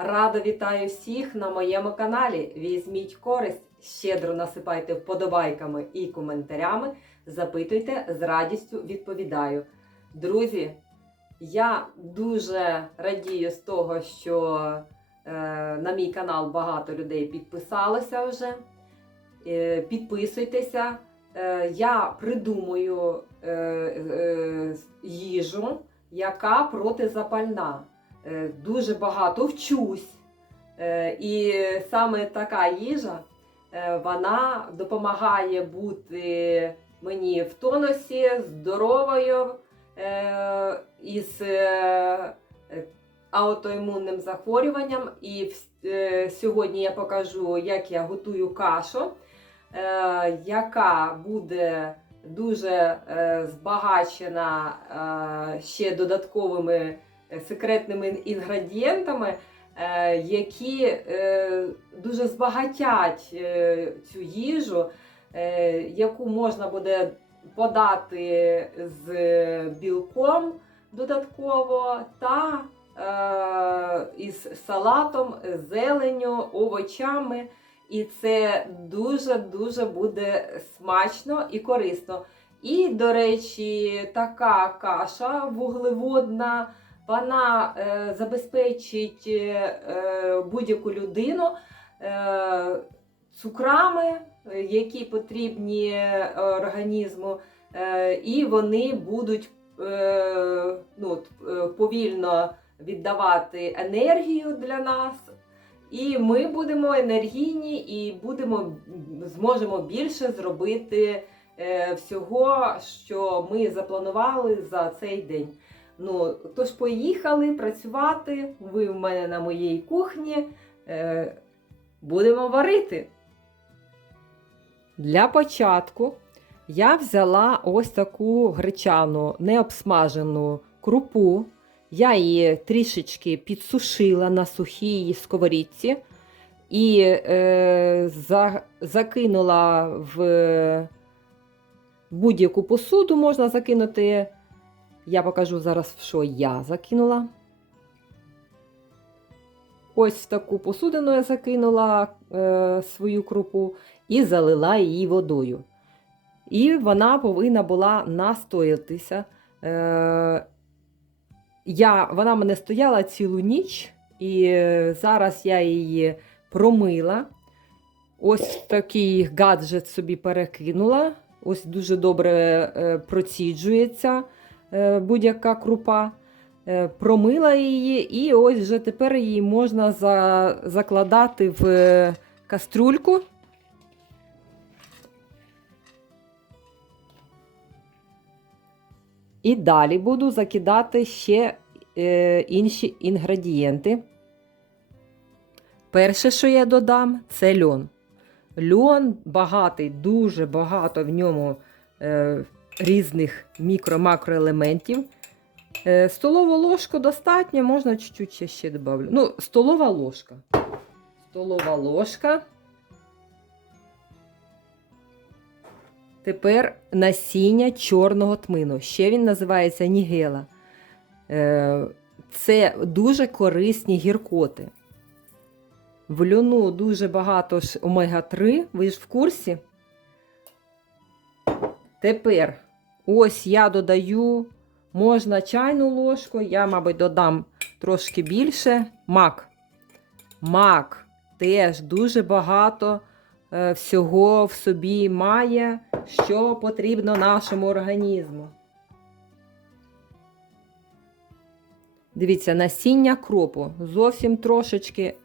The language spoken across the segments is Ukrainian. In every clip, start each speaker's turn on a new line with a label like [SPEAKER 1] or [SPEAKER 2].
[SPEAKER 1] Радо вітаю всіх на моєму каналі. Візьміть користь, щедро насипайте вподобайками і коментарями. Запитуйте, з радістю відповідаю. Друзі, я дуже радію з того, що е, на мій канал багато людей підписалося вже. Е, підписуйтеся. Е, я придумую е, е, їжу, яка протизапальна. Е, дуже багато вчусь. Е, І саме така їжа е, вона допомагає бути мені в тонусі, здоровою із аутоімунним захворюванням. І сьогодні я покажу, як я готую кашу, яка буде дуже збагачена ще додатковими секретними інгредієнтами, е, які е, дуже збагатять е, цю їжу, е, яку можна буде подати з білком додатково та е, із салатом, зеленню, овочами. І це дуже-дуже буде смачно і корисно. І, до речі, така каша вуглеводна, вона е, забезпечить е, будь-яку людину е, цукрами, е, які потрібні е, організму, е, і вони будуть е, ну, е, повільно віддавати енергію для нас. І ми будемо енергійні і будемо, зможемо більше зробити е, всього, що ми запланували за цей день. Ну, тож поїхали працювати. Ви в мене на моїй кухні. Е, будемо варити. Для початку я взяла ось таку гречану необсмажену крупу. Я її трішечки підсушила на сухій сковорідці і е, за, закинула в будь-яку посуду, можна закинути. Я покажу зараз, що я закинула. Ось в таку посудину я закинула е, свою крупу і залила її водою. І вона повинна була настоятися. Е, я, вона мене стояла цілу ніч, і е, зараз я її промила. Ось такий гаджет собі перекинула. Ось дуже добре е, проціджується будь-яка крупа. Е, промила її, і ось вже тепер її можна за, закладати в е, каструльку. І далі буду закидати ще е, інші інгредієнти. Перше, що я додам, це льон. Льон багатий, дуже багато в ньому е, різних мікро-макроелементів. Е, столову ложку достатньо, можна чуть-чуть ще, ще додавлю. Ну, столова ложка. Столова ложка. Тепер насіння чорного тмину. Ще він називається нігела. Е, Це дуже корисні гіркоти. В льону дуже багато ж омега-3, ви ж в курсі. Тепер ось я додаю, можна чайну ложку, я, мабуть, додам трошки більше. Мак. Мак теж дуже багато е, всього в собі має, що потрібно нашому організму. Дивіться, насіння кропу. Зовсім трошечки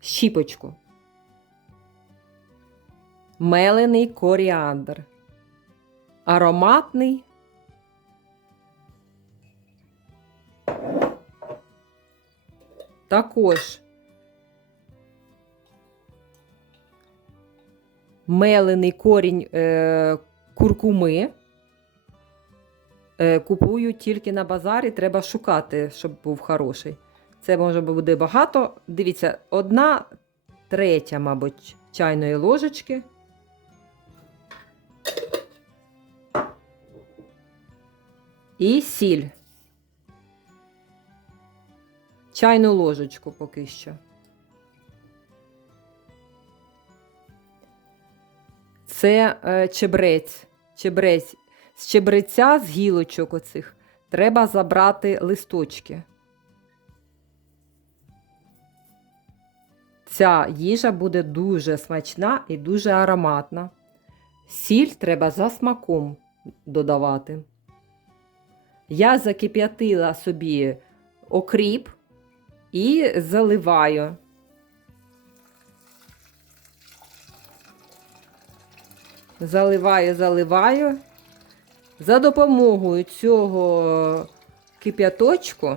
[SPEAKER 1] щіпочку. Мелений коріандр. Ароматний. Також мелений корінь е, куркуми. Е, купую тільки на базарі, треба шукати, щоб був хороший. Це може буде багато. Дивіться, одна третя, мабуть, чайної ложечки. І сіль. чайну ложечку поки що. Це е, чебрець. чебрець. З чебреця, з гілочок оцих, треба забрати листочки. Ця їжа буде дуже смачна і дуже ароматна. Сіль треба за смаком додавати. Я закип'ятила собі окріп і заливаю. Заливаю, заливаю. За допомогою цього кип'яточку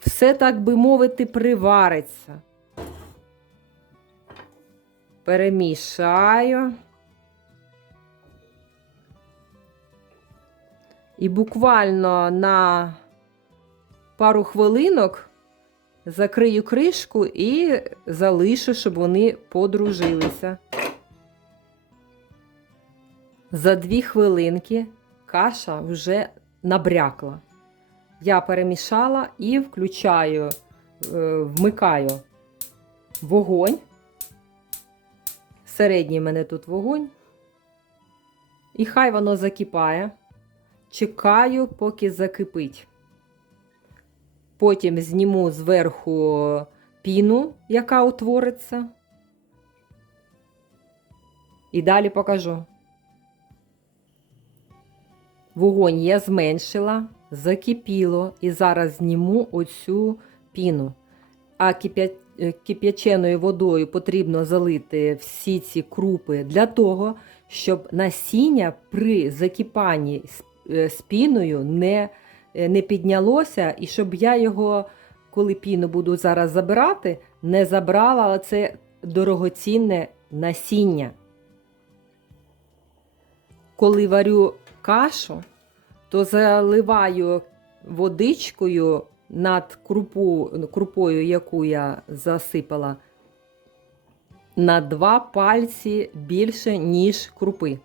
[SPEAKER 1] все, так би мовити, привариться. Перемішаю. І буквально на пару хвилинок закрию кришку і залишу, щоб вони подружилися. За дві хвилинки каша вже набрякла. Я перемішала і включаю, е, вмикаю вогонь. Середній мене тут вогонь. І хай воно закипає. Чекаю, поки закипить. Потім зніму зверху піну, яка утвориться. І далі покажу. Вогонь я зменшила, закипіло, і зараз зніму оцю піну. А кип'яченою водою потрібно залити всі ці крупи для того, щоб насіння при закипанні з, з піною не, е, не піднялося, і щоб я його, коли піну буду зараз забирати, не забрала оце дорогоцінне насіння. Коли варю кашу, то заливаю водичкою над крупу, крупою, яку я засипала, на два пальці більше, ніж крупи.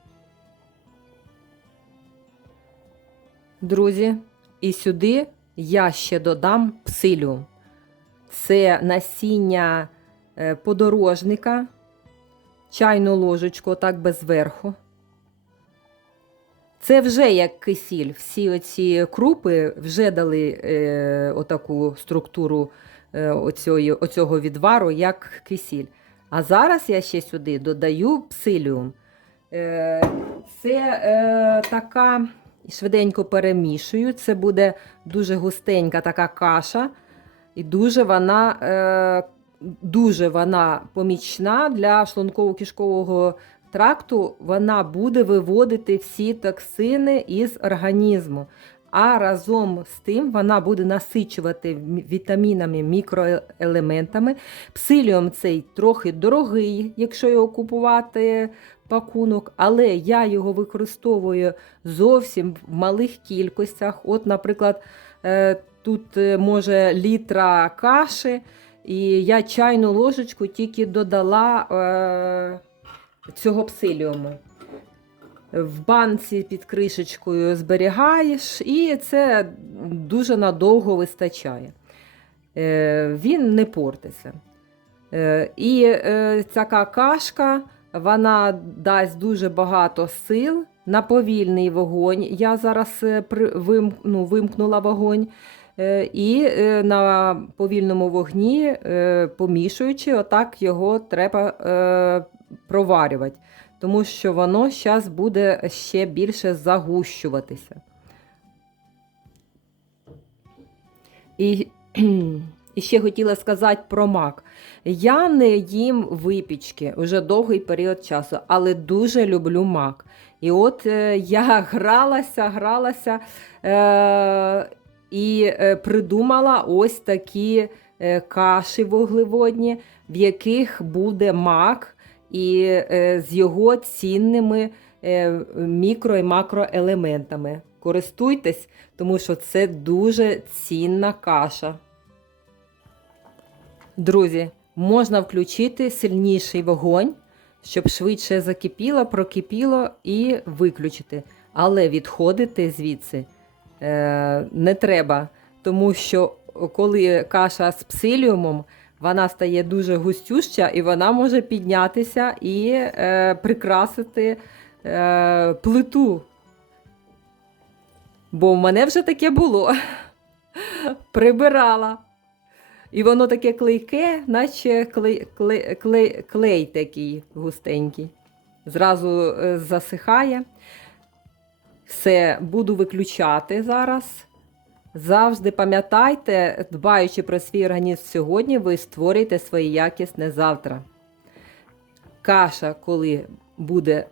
[SPEAKER 1] Друзі, і сюди я ще додам псилю. Це насіння е, подорожника, чайну ложечку, так без верху. Це вже як кисіль. Всі оці крупи вже дали е, отаку структуру е, оцього, оцього відвару, як кисіль. А зараз я ще сюди додаю псиліум. Е, це е, така, швиденько перемішую. Це буде дуже густенька така каша, і дуже вона, е, дуже вона помічна для шлунково-кишкового тракту вона буде виводити всі токсини із організму. А разом з тим вона буде насичувати вітамінами, мікроелементами. Псиліум цей трохи дорогий, якщо його купувати пакунок, але я його використовую зовсім в малих кількостях. От, наприклад, е, тут е, може літра каші, і я чайну ложечку тільки додала. Е, цього псиліуму. В банці під кришечкою зберігаєш, і це дуже надовго вистачає. Він не портиться. І така кашка вона дасть дуже багато сил на повільний вогонь. Я зараз ну, вимкнула вогонь. І на повільному вогні, помішуючи, отак його треба проварювати, тому що воно зараз буде ще більше загущуватися. І і ще хотіла сказати про мак. Я не їм випічки вже довгий період часу, але дуже люблю мак. І от е, я гралася, гралася е, і е, придумала ось такі е, каші вуглеводні, в яких буде мак і е, з його цінними е, мікро і макроелементами. Користуйтесь, тому що це дуже цінна каша. Друзі, можна включити сильніший вогонь, щоб швидше закипіло, прокипіло і виключити. Але відходити звідси е, не треба, тому що коли каша з псиліумом, вона стає дуже густюща і вона може піднятися і е, прикрасити е, плиту. Бо в мене вже таке було. Прибирала. І воно таке клейке, наче клей, клей, клей, клей такий густенький. Зразу е, засихає. Все, буду виключати зараз. Завжди пам'ятайте, дбаючи про свій організм сьогодні, ви створюєте своє якісне завтра. Каша, коли буде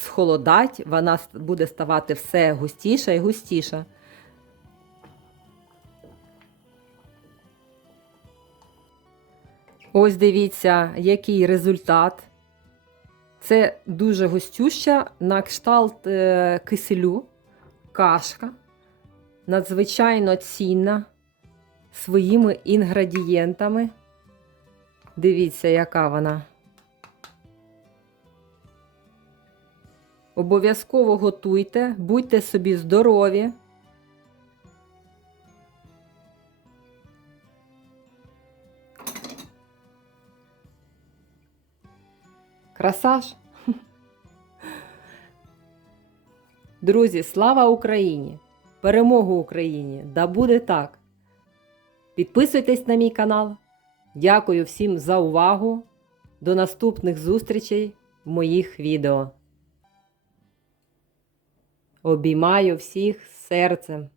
[SPEAKER 1] схолодать, вона буде ставати все густіша і густіша. Ось дивіться, який результат. Це дуже густюща на кшталт е, киселю, кашка, надзвичайно цінна своїми інгредієнтами. Дивіться, яка вона. Обов'язково готуйте, будьте собі здорові. Красаж. Друзі, слава Україні! Перемогу Україні! Да буде так! Підписуйтесь на мій канал. Дякую всім за увагу. До наступних зустрічей в моїх відео. Обіймаю всіх серцем.